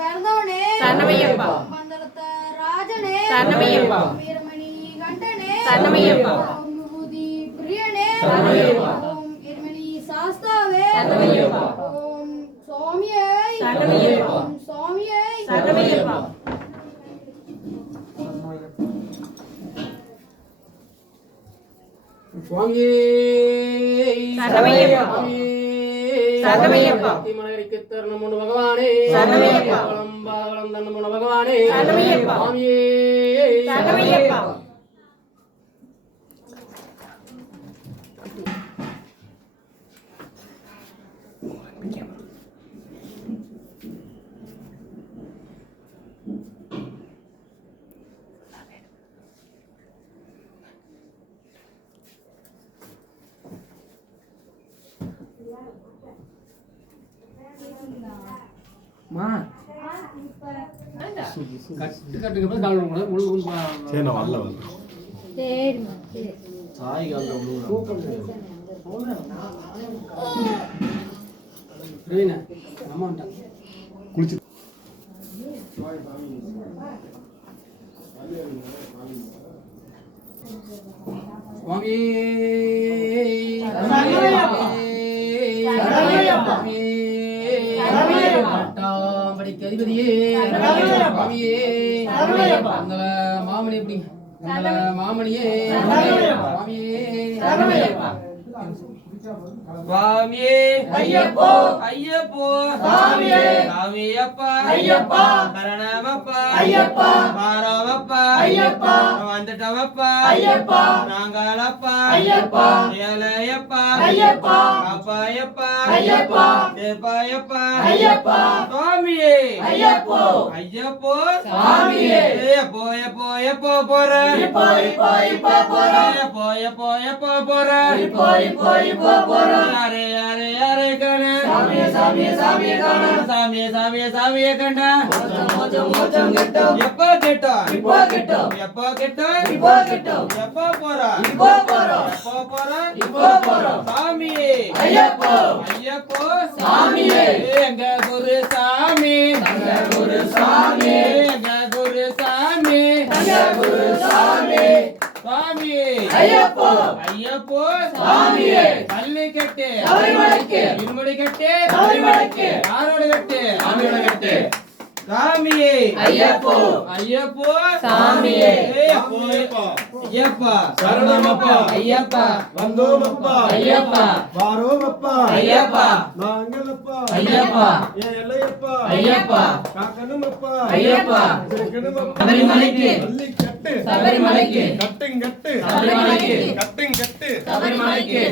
பிறந்தவனே சரணமையப்பா. பந்தரத்த ராஜனே சரணமையப்பா. வீரமணி கண்டனே சரணமையப்பா. விபூதி பிரியனே சரணமையப்பா. ஓம் எருமணி சாஸ்தாவே சரணமையப்பா. ஓம் சுவாமியே சரணமையப்பா. ஓம் சுவாமியே சரணமையப்பா. சுவாமியே சரணமையப்பா. சரணமையப்பா. மலகரிக்கு தருணமுன்னு பகவானே சரணமையப்பா. பாவளம் தன்னமுன்னு பகவானே சரணமையப்பா. சுவாமியே சரணமையப்பா. மா கட்டுக்கு அப்புறம் கால் முழு சரி நான் வரல சாய் கால ரீனா அம்மாண்டா குளிச்சு சுவாமி படிக்க அதிபதியே சுவாமியே மங்கள மாமணி எப்படி மங்கள மாமணியே சுவாமியே சுவாமியே ஐயப்போ. ஐயப்போ சுவாமியே. சாமியப்பா ஐயப்பா. சரணமப்பா ஐயப்பா. பாரவப்பா ஐயப்பா. வந்துட்டவப்பா ஐயப்பா. நாங்களப்பா ஐயப்பா. ஏலையப்பா ஐயப்பா. அப்பாயப்பா ஐயப்பா. தேப்பாயப்பா ஐயப்பா. சுவாமியே ஐயப்போ. ஐயப்போ சுவாமியே. எப்போ எப்போ எப்போ போற இப்போ இப்போ இப்போ போறோம். எப்போ எப்போ எப்போ போற இப்போ இப்போ இப்போ போறோம். யாரே யாரே யாரே கண்ண சாமியே சாமியே சாமியே காணோம். சாமியே சாமியே சாமியே கண்ட மோச்சம் மோச்சம் மோச்சம் கிட்டும். எப்போ கேட்டோம் இப்போ கிட்டும். எப்போ கேட்டோம் இப்போ கிட்டும். எப்போ போறா இப்போ போறோம். எப்போ போறா இப்போ போறோம். சாமியே ஐயப்போ. ஐயப்போ சாமியே. எங்க குரு சாமி எங்க குரு சாமி. எங்க குரு சாமி எங்க குரு சாமி. சாமியே ஐயப்போ. ஐயப்போ சாமியே. பள்ளி கட்டு சபரிமலைக்கு. இருமுடி கட்டு சபரிமலைக்கு. யாரோட கட்டு சாமியோட கட்டு. சாமியே ஐயப்போ. ஐயப்போ சாமியே. ஐயப்போ ஐயப்பா சரணமப்பா ஐயப்பா வந்தோமப்பா ஐயப்பா. வாரோமப்பா ஐயப்பா. நாங்களப்பா ஐயப்பா. எல்லையப்பா ஐயப்பா. காக்கணுமப்பா ஐயப்பா. சிறுக்கணுமப்பா சபரிமலைக்கு. பள்ளி கட்டு சபரிமலைக்கு. கட்டுங்கட்டு சபரிமலைக்கு. கட்டுங்கட்டு சபரிமலைக்கு.